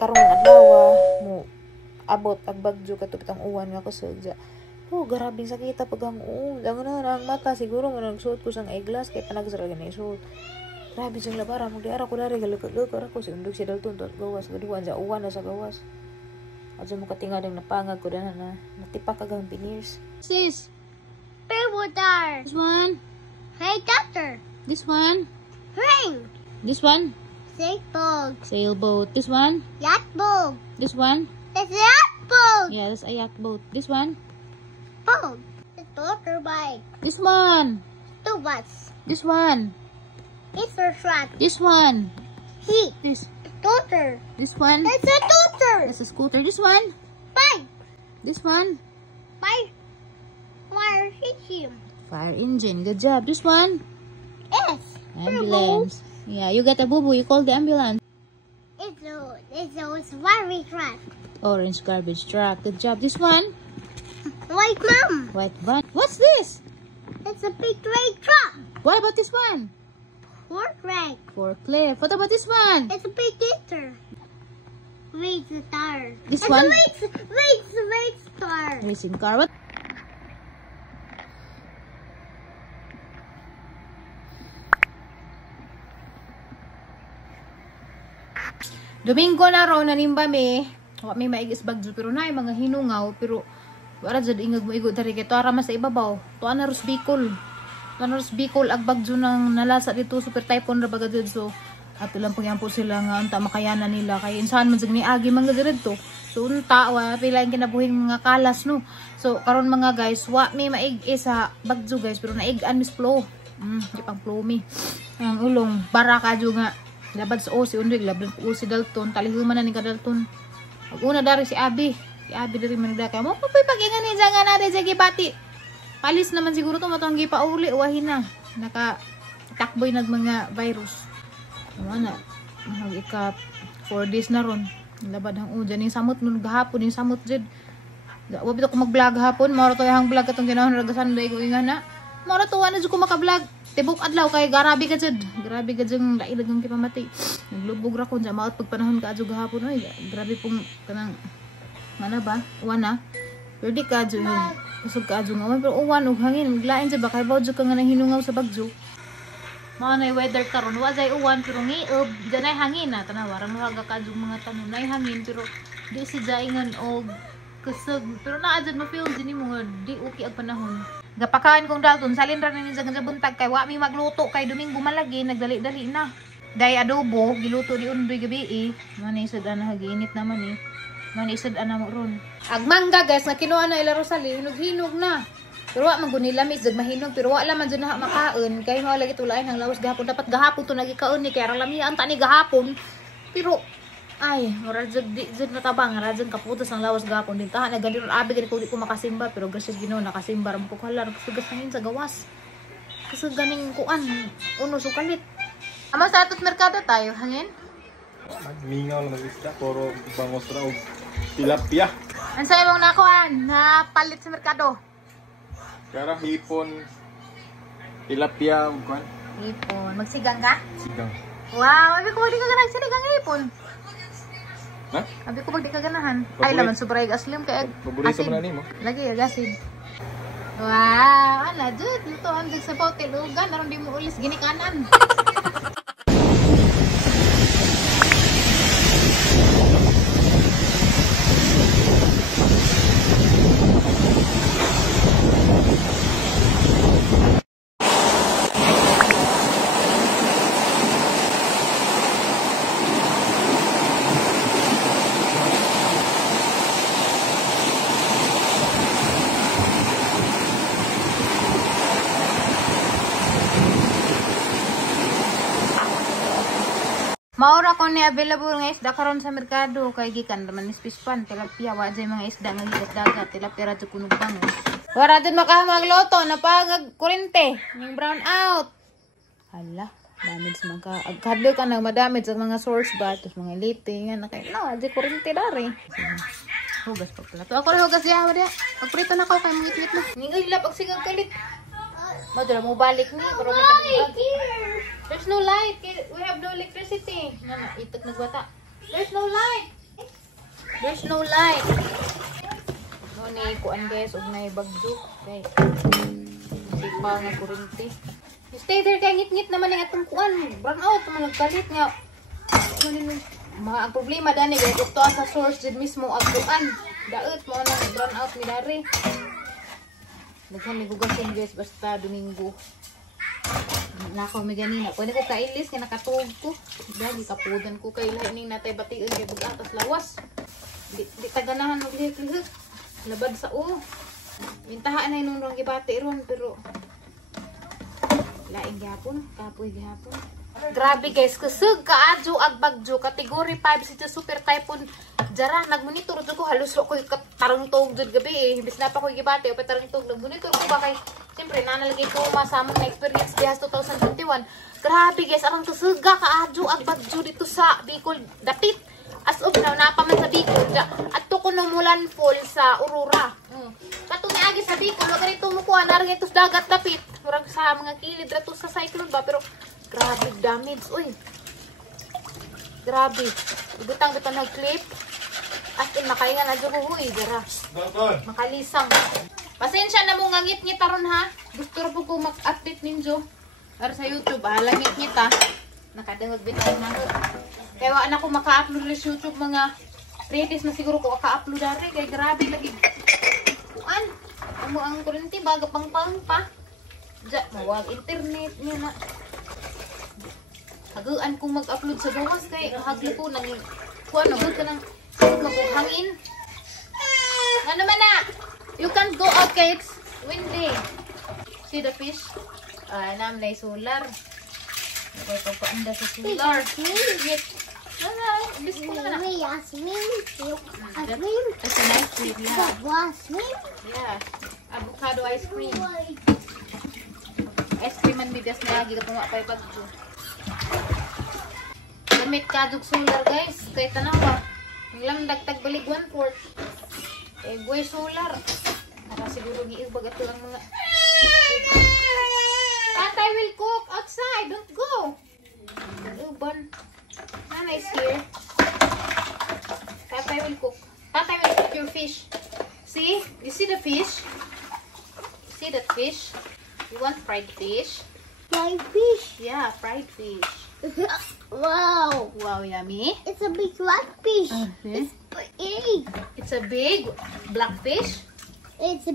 karong adlaw mo abot ag bagyo katupitang uwan nga kusudya. Oh, grabe sakita pag ang dango na ang mata siguro nga nagsuot ko sang eyeglass kay panagsara gani suot. Grabe sing labara mo di ara ko dari galuk-galuk ara ko si undog si dalton to gawas gaduan sa uwan na sa gawas. Adto mo katingad ang napangag ko dana na natipak kag ang pineers. Sis, Water. this one, Hey, doctor. this one, Ring. this one, Sailboat. sailboat, this one, Yacht boat. this one, It's a yacht boat. yeah, that's a yacht boat, this one, Boat. The daughter bike. this one, Two bus. this one, It's a truck. this one, He. this, Daughter. this one, It's a daughter. that's a scooter, this one, Bike. this one, Bike. Where hit him? fire engine, good job, this one, Yes. ambulance, yeah, you get a boo-boo, you call the ambulance, It's a very truck. orange garbage truck, good job, this one, White mom. white van, what's this, It's a big red truck. what about this one, Fork red. forklift, what about this one, It's a big guitar. Wait the star. This It's one? a wait star. racing car, what, Domingo na raw nanimba me. Wa may maigis bagyo pero naay mga hinungaw pero wala jud ingag mo igod diri kay to ara mas sa ibabaw. To ana ros Bicol. To ana ros Bicol ag bagyo nang nalasa dito super typhoon ra baga jud so ato lang po sila nga unta makayanan nila kay insahan man jud ni agi mga diretto. So unta wa pila ang kinabuhing mga kalas no. So karon mga guys wa may maig sa bagyo guys pero naig-an mis flow. Di pang flow mi. Ang ulong baraka jud nga labad sa si undig labad po si Dalton talihuman na ni Dalton pag una dari si Abi dari manigda kay mo papoy pagingan ni jangan na sa gibati palis naman siguro to matanggi pa uli wahin na naka takboy nag mga virus ano na mag ika 4 days na ron labad ang ujan ning samot nun gahapon ning samot jud wa bitaw ko mag-vlog hapon mao to yang vlog katong kinahon ra gasanday ko ingana mao to wa na jud ko maka-vlog tibok adlaw kay grabe ka jud lailag ang kipamati naglubog ra kun sa maot pag panahon ka adto gahapon oy grabe pong kanang mana ba wana pero di ka jud kusog ka adto nga pero uwan ug hangin maglain jud ba kay bawo jud ka nga nang hinungaw sa bagyo mao na weather karon wa jay uwan pero ngiob danay hangin na tanawa ra mga ka jud mga tanon nay hangin pero di si jaingan og kusog pero naa jud ma-feel dinhi mo nga di okay ang panahon gapakain kong Dalton salin ra ni sa buntag kay wa mi magluto kay Domingo malagi nagdali-dali na day adobo giluto di undoy gabi manisod ana haginit naman manisod ana mo ron agmangga guys nga kinuha na ila Rosalie hinog-hinog na pero wa man guni lamis jud mahinog pero wa man jud na makaon kay mao lagi tulain ang lawas gahapon dapat gahapon to nagikaon ni kay ra lamian ta ni gahapon pero ay ora jud di jud matabang ra jud kaputos ang lawas gahapon din tahan na ganito abi gani ko di ko makasimba pero gracias Ginoo nakasimba ra ko hala nagsugas hangin sa gawas kasi ganing kuan uno sukalit ama sa atot merkado tayo hangin Nagmingaw lang isda, puro bangos ra og tilapia. ang sayo mong nakuan na palit sa merkado Kara hipon, tilapia ug kuan. ipon magsigang ka Sigang. wow abi ko di ka ganahan sinigang ipon Ha? abi ko di ka ganahan ay laman sobra aslim kay Paborito man nimo. lagi gasid wow ala jud luto ang sa hotel ugan aron di mo ulis ginikanan Maura ko ni available nga isda karon sa merkado kay gikan naman ni pispan tilapia wa jay mga isda nga gikat dagat tilapia ra jud kunog bangos. Wala jud makahamag loto napagag kurente ning brown out. Hala, damage man ka agkadlo ka nang madamage sa mga source ba tos mga lifting nga kay no jay kurente dari. Hugas pa pala. To ako hugas ya ba dia. Pagprito na ko kay mungit-ngit na. Ningoy lap og sigang kalit. Madala mo balik ni pero may kabag. There's no light. We have no electricity. Nana, itok nagbata. There's no light. There's no light. No ni kuan guys, ug nay bagyo. Okay. Sipa nga kurente. Stay there kay ngit-ngit naman ang atong kuan. Brown out man nagkalit nga. Ang problema dani guys, ito sa source jud mismo ang kuan. Daot mo na brown out ni dari. Daghan mi gugasin guys basta Domingo. Nakaw mi ganina. Pwede ko kailis nga nakatuog ko. Dali kapudan ko kay lahi natay bation kay bugatas lawas. Di taganahan og lihik-lihik. Labad sa o. Mintahaan na inong gibati ron pero laing gyapon, kapoy gyapon. Grabe guys, kusog kaadyo ag bagyo category 5 si super typhoon. Jara nagmonitor jud ko halos ko tarungtog jud gabi eh. Imbis na pa ko gibati o tarungtog nagmonitor ko ba kay siyempre nanalagay ko masamang na experience dihas 2021. Grabe guys, arang kusog kaadyo ag bagyo dito sa Bicol dapit. As of now, napaman sa Bicol. At ko nung mulan fall sa Aurora. Katong naagi sa Bicol, wag ganito mukuha. Naring ito sa dagat tapit. Murag sa mga kilid rato sa cyclone ba. Pero grabe damage. Uy. Grabe. Ibutang-butang nag-clip. As in, makaingan na dyan ko. Uy, dara. Makalisang. Pasensya na mo nga ngit-ngit taron ha. Gusto po ko mag-update ninyo. Para sa YouTube, langit-ngit ha. Nakadangag bitay na. Kaya wala na ko maka-upload sa YouTube mga 3 days na siguro ko maka-upload dari. Kaya grabe lagi. Kuan. Ang kurente baga pang-pang pa. Diyan, mawag internet niya na. Hagaan kong mag-upload sa bukas kay hagli ko nang kuan nagod ka ng mabuhangin. Ano man na? You can't go out kay it's windy. See the fish? Nam na solar. Okay, pagpaanda sa solar. Wait. Bis ko na. Yasmin. That's an ice cream, yeah. Yasmin. Yeah. Avocado ice cream. Ice cream man bigas na lagi ka tunga pa bagyo. Gamit kadug solar guys. Kay tanawa. Ang lang dagtag balig 1/4. Eh boy solar. Para siguro giibag ato ang mga Tatay will cook outside. Don't go. Uban. Nana is here. Tatay will cook. Tatay will cook your fish. See? You see the fish? See that fish? You want fried fish? Fried fish. Yeah, fried fish. Wow. Wow, yummy. It's a big black fish. Okay. It's big. It's a big black fish. It's a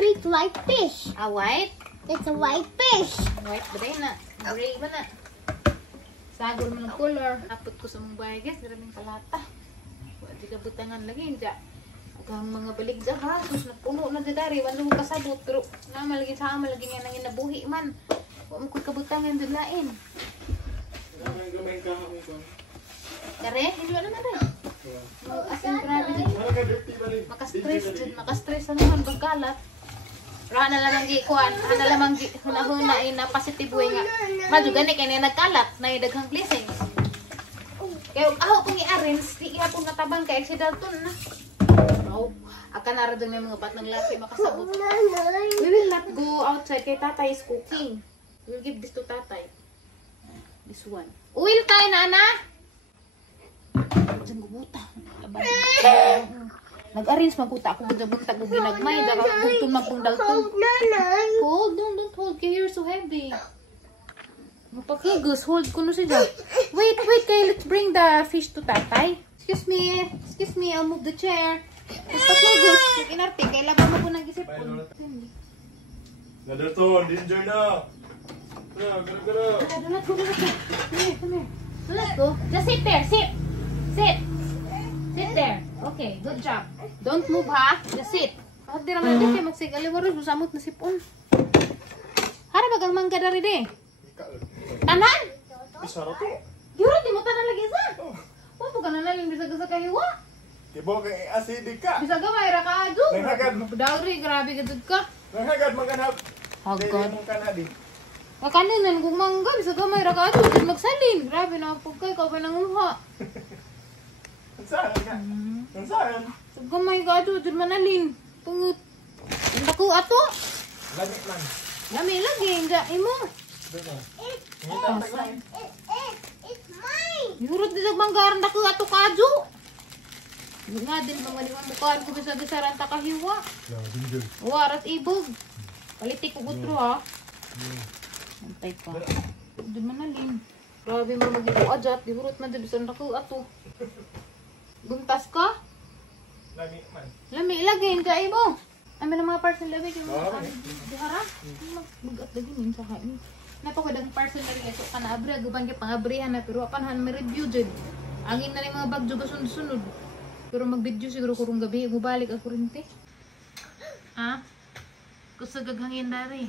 big white fish. A white? It's a white fish. White ba na? Gray ba na? Sagol mo ng color. Napot ko sa mong bahay guys. Maraming kalata. Di ka butangan lagi. Ang mga baligja ha. Sus, napuno na didari. Wala mo kasabot. Pero namalagi sa amalagi nga nangin nabuhi man. Huwag mo ko'y kabutangan din lain. Kare? Hindi wala naman rin. Asin grabe din. Makastress dyan. Makastress na naman pagkalat. Rahan na lamang gikuan. Rahan na lamang hunahuna na positive way nga. Madyo gani kaya na nagkalat. Na daghang blessings. Kaya ako kung i-arrange, di ihapon natabang kay si Dalton na. No. Aka nara doon yung mga batang laki makasabot. We will not go outside kay tatay is cooking. We'll give this to tatay. This one. Uwil tayo na, ana? Diyan gubuta. Nag-arrange mabuta ako kung buntag ko ginagmay. Dagagultong magpong Dalton. Hold, don't hold. Kaya you're so heavy. Mapakigos, hold ko no siya. Wait, kay let's bring the fish to tatay. Excuse me, I'll move the chair. Basta kugos, inarte, kay laban mo po nag-isipon. Nadalton, danger na. Gara. Let's go. Come here. Let's go. Just sit there, sit. Sit there. Okay, good job. Don't move ha, just sit. Pag di naman dito, magsigaliwaros, busamot na sipon. Hara bagang mangga dari de. Tanan? Isara to. Yura, di mo tanan lagi sa. Wapo ka na naling bisa-gasa kahiwa. Tibo kay acidic ka. Bisa gamay ra ka adu. Nanghagad. Dawri, grabe ka dud ka. Nanghagad maghanap. Hagad. Mong kanadi. Kakanin kung mangga, bisa gamay ra ka adu. Di magsalin. Grabe na pag kay ka pa nanguha. Saan ka? Saan? Sa gamay ka adu, di manalin. Pungut. Ang dako ato. Lamig lang. Lami lagi, hindi imo. It's mine. Yurot di manggaran dako ato kaju. Nga din pangaliwan bukaan ko bisa bisaran ta kahiwa. Ya, dingdil. Warat ibog. Palitik ko gutro ha. Antay pa. Doon manalin. Grabe mo mag-ibo ajat. Dihurot man din bisan ako ato. Buntas ka? Lagi man. Lami lagin ka ibo. Ay may mga parcel lagi kay mo. Dihara. Mag-at lagi min sa kain. Nato ko dang parcel lagi so kana abri guban kay pangabrihan na pero apan han may review jud. Angin na ni mga bagyo ka sunod-sunod. Pero mag-video siguro kurong gabi mo balik ako rin te. Ha? Kusagag hangin dari.